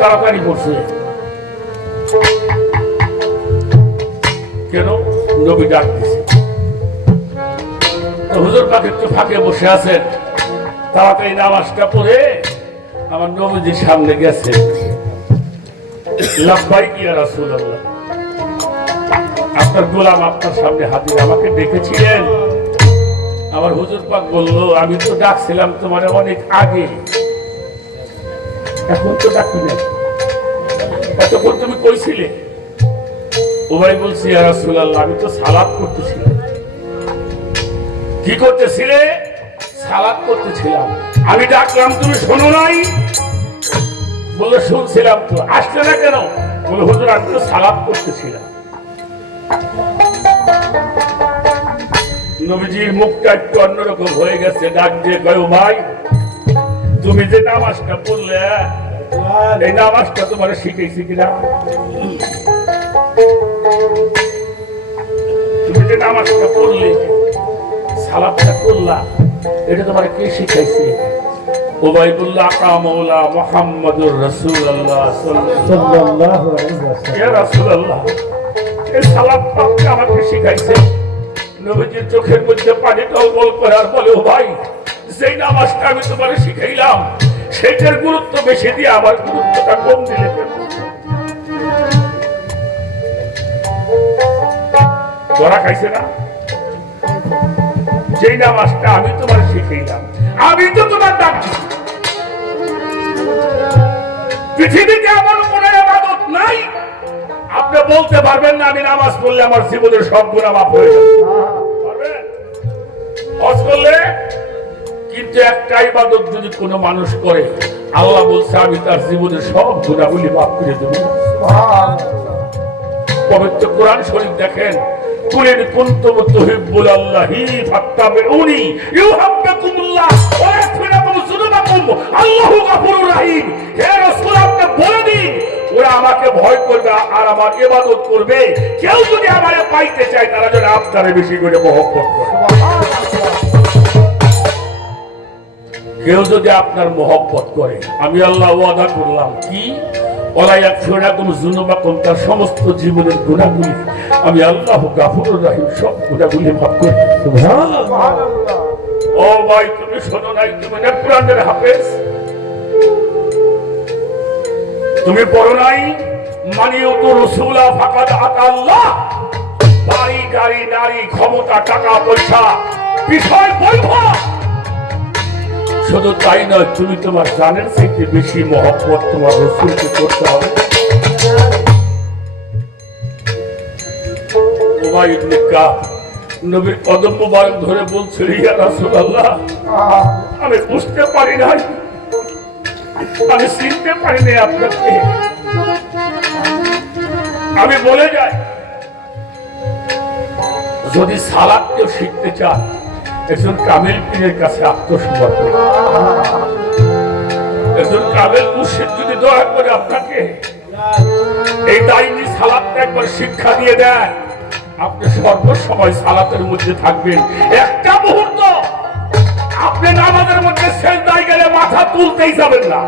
তাড়াতাড়ি করছে। কেন? নবী ডাক দিছে। হুজুর ফাঁকে বসে আছেন? তাড়াতাড়ি নামাজটা পড়ে আমার নবীজির সামনে গেছে। আপনার গোলাম আপনার সামনে হাজির আমাকে ডেকেছিলেন। আমার হুজুর পাক বলল, আমি তো ডাকছিলাম তোমার অনেক আগে। এখন তো ডাকি এতক্ষণ তুমি কইছিলে বলছি আমি তো সালাদ করতেছিলাম। কি করতেছিলে? সালাদ করতেছিলাম। আমি ডাকলাম, তুমি শোনো নাই? বলল শুনছিলাম তো। আসলে না কেন? বলে, হুজুর, আমি তো সালাদ করতেছিলাম। নবীজির মুখটা একটু অন্যরকম হয়ে গেছে। ডাক দিয়ে কয় "ও ভাই তুমি যে নামাজটা পড়লে এই নামাজটা তোমার শিখেছি কিনা? তুমি যে নামাজটা পড়লে সালাদটা করলা, এটা তোমার কে শিখাইছে? ও ভাই বলল আকা মৌলা মোহাম্মদুর রসুল্লাহ সাল্লাল্লাহু আলাইহি ওয়াসাল্লাম। রাসূলুল্লাহ, এই সালাত পাককে আমাকে শিখাইছে? নবীজির চোখের মধ্যে পানি টলবল করার বলে ও ভাই যেই নামাজটা আমি তোমার শিখাইলাম, সেটার গুরুত্ব বেশি দিয়ে আমার গুরুত্বটা কম দিলে খাইছে না? নামাজটা আমি তোমার আমি তো তোমার ডাকছি। পৃথিবীতে নাই। আপনি বলতে পারবেন না আমি নামাজ পড়লে আমার জীবনের সব গুণা মাফ হয়ে যাবে। কিন্তু একটা ইবাদত যদি কোনো মানুষ করে, আল্লাহ বলছে, আমি তার জীবনের সব গুণাগুলি মাফ করে দেব। পবিত্র কোরআন শরীফ দেখেন আল্লাহি ওয়া আল্লাহু গফুরুর হে রাসূল, আপনি বলে দিন, ওরা আমাকে ভয় করবে আর আমার ইবাদত করবে। কেউ যদি আমারে পাইতে চায়, তারা যেন আপনারে বেশি করে মহব্বত করে। কেউ যদি আপনার মহব্বত করে, আমি আল্লাহ ওয়াদা করলাম, কি? তার সমস্ত জীবনের গুণাগুলি আমি আল্লাহ গাফুরুর রাহিম, সব গুণাগুলি করি ও ভাই, তুমি শোনো নাই, তুমি হাফেজ। তুমি পড়ো নাই তো রসুলা বাড়ি, গাড়ি, নারী, ক্ষমতা, টাকা, পয়সা, বিষয় বৈভব শুধু তাই নয়, তুমি তোমার জানের চাইতে বেশি মহব্বত তোমার রসুলকে করতে হবে। বুঝতে পারি নাই। আমি পারি নাই আপনাকে। আমি বলে যাই, যদি সালাদ কেউ শিখতে চান একজন কামিল পীরের কাছে আত্মসমর্পণ। একজন কামিল মুর্শিদ যদি দয়া করে আপনাকে এই দাইনি সালাদটা একবার শিক্ষা দিয়ে দেয়, আপনি সর্বসময় সালাতের মধ্যে থাকবেন। একটা মুহূর্ত আপনি নামাজের মধ্যে শেষ দায় গেলে মাথা তুলতেই যাবেন না।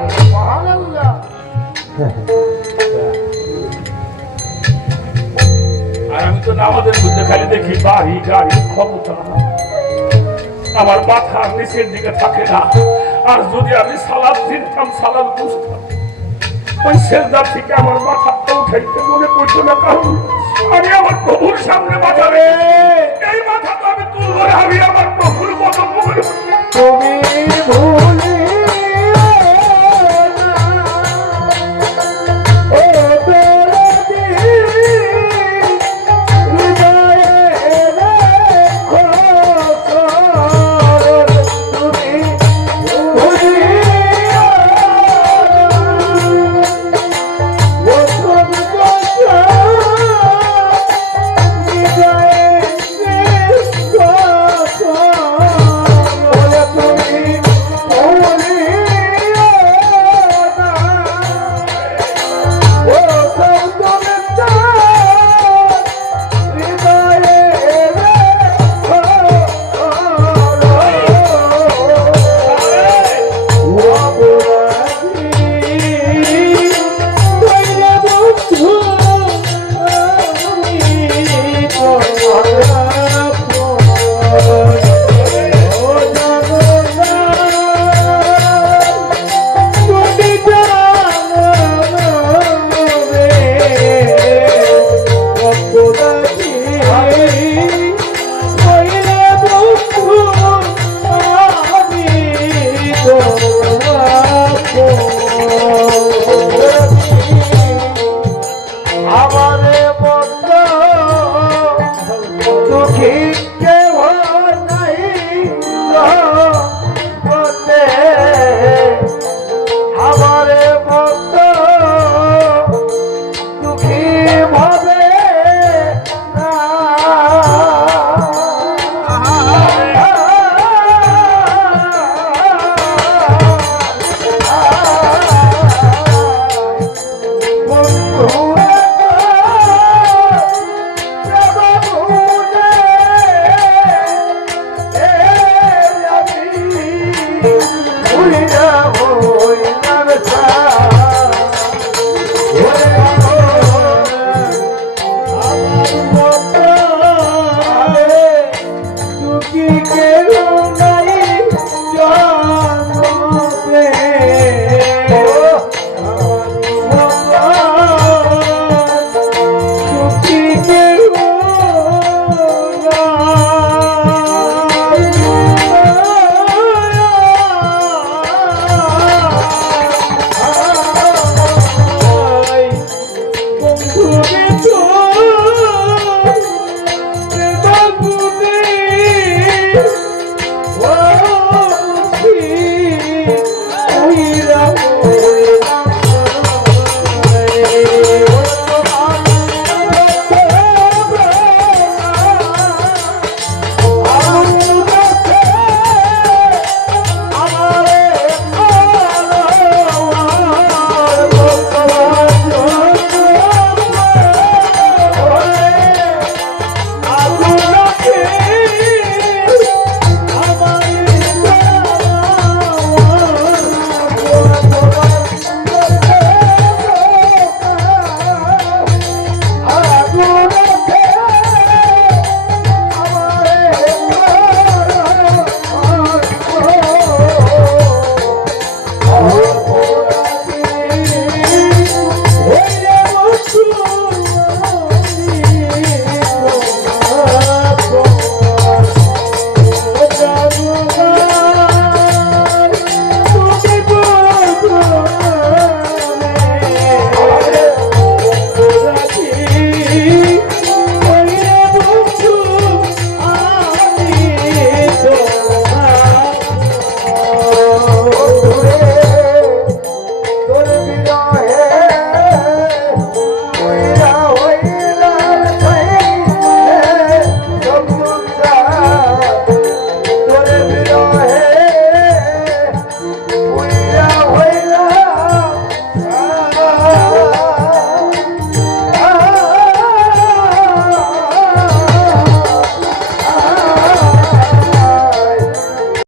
আর আমি তো নামাজের মধ্যে খালি দেখি বাড়ি গাড়ি ক্ষমতা। আমার মাথা নিচের দিকে থাকে না। আর যদি আমি সালাদ দিতাম, সালাদ বুঝতাম। ওই সেজদা থেকে আমার মাথা উঠাইতে মনে করত না, কারণ আমি আমার প্রভুর সামনে মাথা এই মাথা তো আমি তুলবো আমি আমার প্রভুর মতো তুমি ভুলে